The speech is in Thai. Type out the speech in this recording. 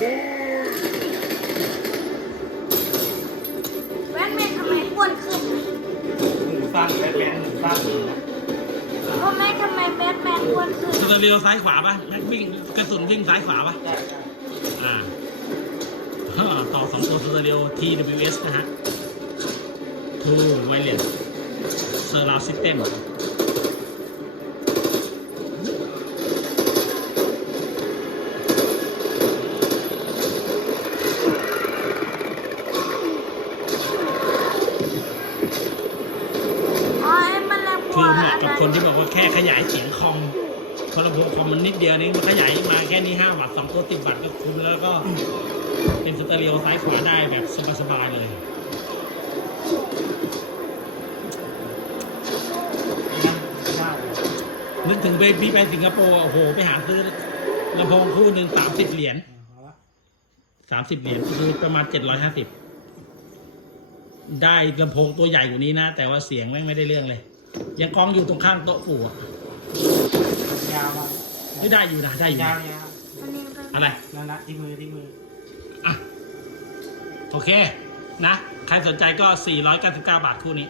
แบทแมนทำไมอ้วนขึ้นหมูสั้นแบทแมนหมูสั้นพ่อม่ทำไมแบทแมนอ้วนขึ้นคือจะเลี้ยวซ้ายขวาป่ะแม็กวิ่งกระสุนวิ่งซ้ายขวาป่ะต่อสองตัวสเตอริโอ TWS นะฮะทูไวเลนเซอร์ Surround คือเหมาะกับคนที่บอกว่าแค่ขยายเสียงคอมเพราะลำโพงคอมมันนิดเดียวนี่มันขยายมาแค่นี้5วัตต์2ตัว10วัตต์ก็คุ้มแล้วก็ เป็นสเตอริโอซ้ายขวาได้แบบสบายๆเลยนึกถึงไปพี่ไปสิงคโปร์โอ้โห ไปหาซื้อลำโพงคู่หนึ่งสามสิบเหรียญสามสิบเหรียญคือประมาณเจ็ดร้อยห้าสิบได้ลำโพงตัวใหญ่กว่านี้นะ แต่ว่าเสียงแม่งไม่ได้เรื่องเลย ยังกองอยู่ตรงข้างโต๊ะปู่อะยาวมาไม่ได้อยู่นะได้อยู่ยานะวยาวอันนี้ก็อะไรนั่นละที่มือที่มืออะโอเค นะ ใครสนใจก็ 499 บาทคู่นี้